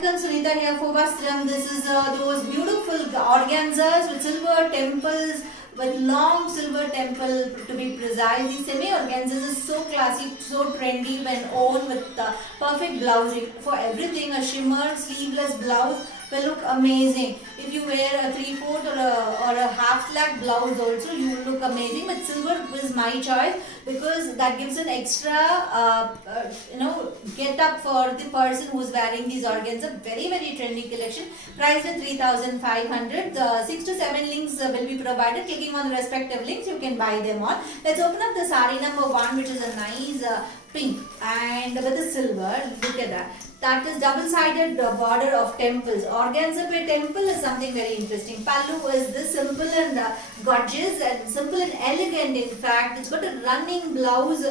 Vanakkam, Sunita here for Vastram. This is those beautiful organzas with silver temples, with long silver temple to be precise. These semi-organzas is so classic, so trendy when worn with perfect blousing. For everything, a shimmer sleeveless blouse will look amazing. If you wear a 3/4 or a half slack blouse also, you will look amazing. But silver is my choice because that gives an extra get up for the person who is wearing these organza. Very trendy collection, priced at 3,500. The 6 to 7 links will be provided. Clicking on the respective links, you can buy them all. Let's open up the sari number 1, which is a nice pink and with the silver. Look at that. That is double-sided border of temples. Organza by temple is something very interesting. Pallu is this simple and gorgeous and simple and elegant. In fact, it's got a running blouse.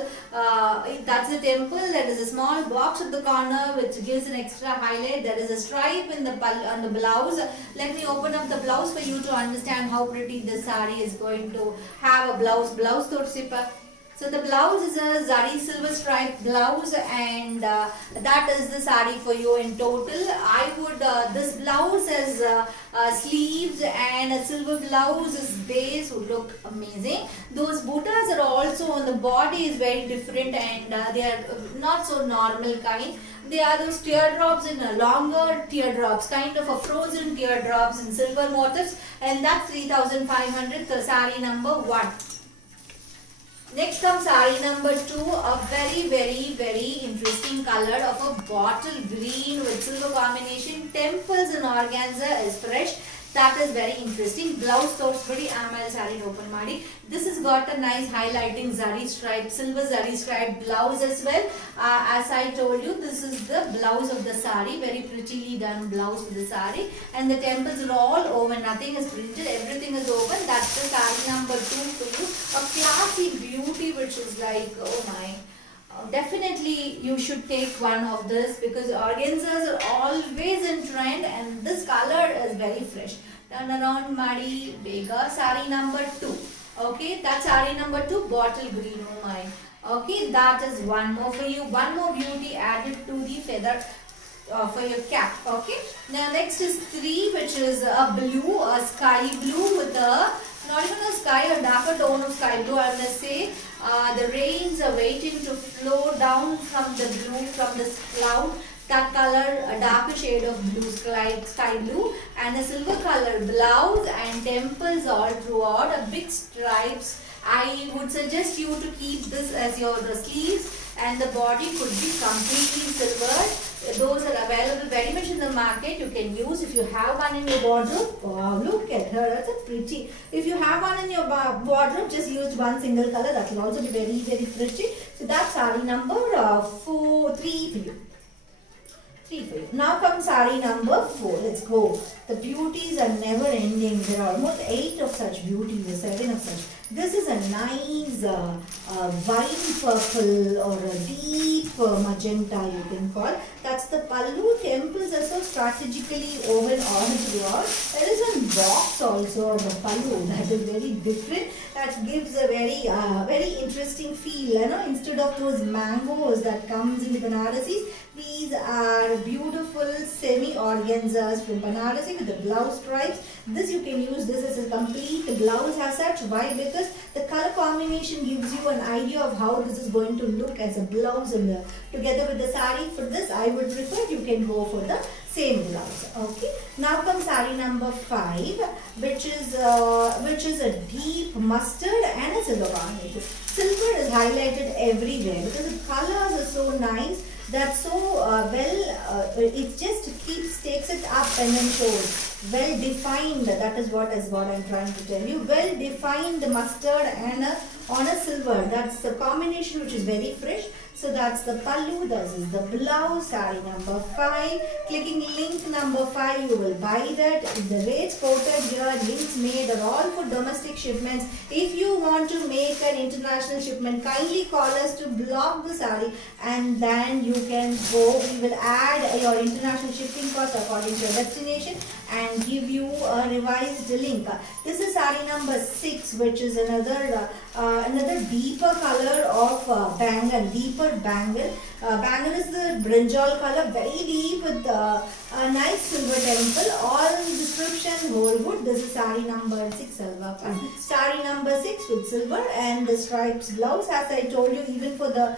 That's the temple. There is a small box at the corner which gives an extra highlight. There is a stripe in the on the blouse. Let me open up the blouse for you to understand how pretty this sari is going to have a blouse. Blouse torsipa. So the blouse is a zari silver stripe blouse, and that is the sari for you in total. I would this blouse has sleeves and a silver blouse as base would look amazing. Those buttas are also on the body is very different, and they are not so normal kind. They are those teardrops in longer teardrops, kind of a frozen teardrops in silver motifs, and that's 3,500. The sari number 1. Next comes sari number 2, a very interesting color of a bottle green with silver combination. Temples and organza is fresh. That is very interesting. Blouse totspadi ಆಮೇಲೆ sari open ಮಾಡಿ. This has got a nice highlighting zari stripe, silver zari stripe blouse as well. As I told you, this is the blouse of the sari. Very prettily done blouse for the sari. And the temples are all open. Nothing is printed. Everything is open. That's the sari number 2 for you. A classy beauty which is like, oh my. Definitely you should take one of this because organzas are always in trend, and this color is very fresh. Turn around Madi Bega. Sari number 2. Okay, that's sari number 2, bottle green. Oh my. Okay, that is one more for you. One more beauty added to the feather for your cap. Okay, now next is 3, which is a blue, a sky blue with a not even a sky, a darker tone of sky blue. I must say the rains are waiting to flow down from the blue, from this cloud. That color, a darker shade of blue, sky blue, and a silver color blouse and temples all throughout. A big stripes. I would suggest you to keep this as your sleeves, and the body could be completely silver. Those are available very much in the market. You can use if you have one in your wardrobe. Wow, look at her. That's a pretty. If you have one in your wardrobe, just use one single color. That will also be very pretty. So that's sari number 3 for you. 3 for you. Now comes sari number 4. Let's go. The beauties are never ending. There are almost 8 of such beauties, or 7 of such. This is a nice wine purple or a deep magenta, you can call. That's the pallu. Temples are so strategically woven all throughout. There is a box also on the pallu that is very different. That gives a very interesting feel. You know, instead of those mangoes that comes in the Banarasis, these are beautiful semi organzas from Banarasi with the blouse stripes. This you can use this as a complete blouse as such. Why? Because the color combination gives you an idea of how this is going to look as a blouse and together with the sari. For this, I would prefer you can go for the same blouse. Okay. Now comes sari number 5, which is a deep mustard and a silver combination. Silver is highlighted everywhere because the colors are so nice. That's so it just takes it up and then shows. Well defined, that is what I'm trying to tell you. Well defined mustard and on a silver. That's the combination which is very fresh. So that's the pallu, this is the blouse, sari number 5. Clicking link number 5, you will buy that. The rates quoted here, links made are all for domestic shipments. If you want to make an international shipment, kindly call us to block the sari, and then you can go. We will add your international shipping cost according to your destination and give you a revised link. This is sari number 6, which is another deeper color of bangan, deeper silver bangle. Bangle is the brinjal color, very deep with a nice silver temple. All description gold. This is saree number 6 silver. Saree number 6 with silver and the stripes blouse. As I told you, even for the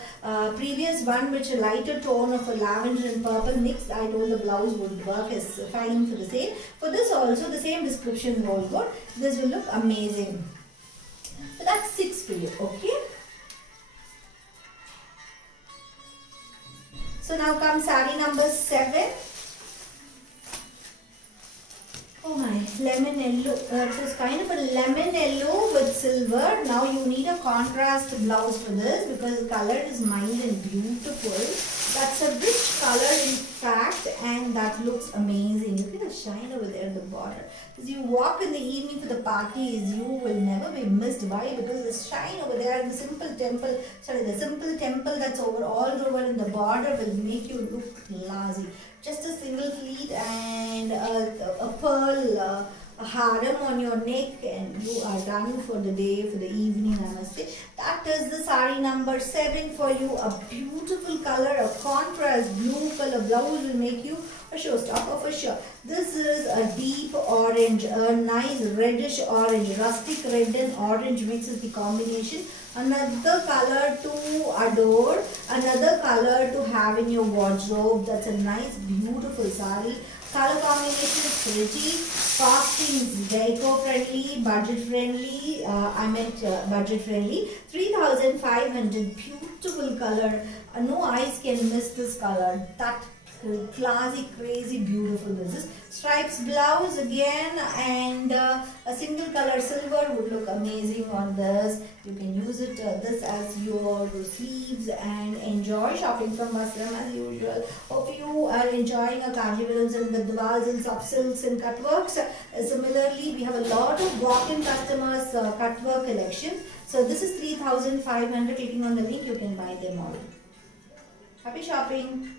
previous one, which a lighter tone of a lavender and purple mix, I told the blouse would work as fine for the same. For this also the same description gold. This will look amazing. So that's 6 for you. Okay. So now comes saree number 7. Oh my, lemon yellow. It is kind of a lemon yellow with silver. Now you need a contrast blouse for this because the color is mild and beautiful. That's a rich color in fact, and that looks amazing. Look at the shine over there at the border. As you walk in the evening for the parties, you will never be missed. Why? Because the shine over there and the simple temple that's over all over in the border will make you look classy. Just a single pleat and a pearl harem on your neck and you are done for the day, for the evening, I must say. That is the saree number 7 for you. A beautiful color, a contrast blue color blouse will make you a showstopper for sure. This is a deep orange, a nice reddish orange, rustic red and orange mixes the combination. Another color to adore, another color to have in your wardrobe. That's a nice beautiful saree. Color combination is pretty. Costings eco-friendly, budget-friendly. Budget-friendly. 3,500. Beautiful color. No eyes can miss this color. That classy, crazy, beautiful. This is stripes blouse again, and a single color silver would look amazing on this. You can use it this as your sleeves and enjoy shopping from Vastram as usual. Hope you are enjoying our Kanjivarams and the Dwals and soft silks and cut works. Similarly, we have a lot of walk-in customers cut work collection. So this is 3,500. Clicking on the link, you can buy them all. Happy shopping.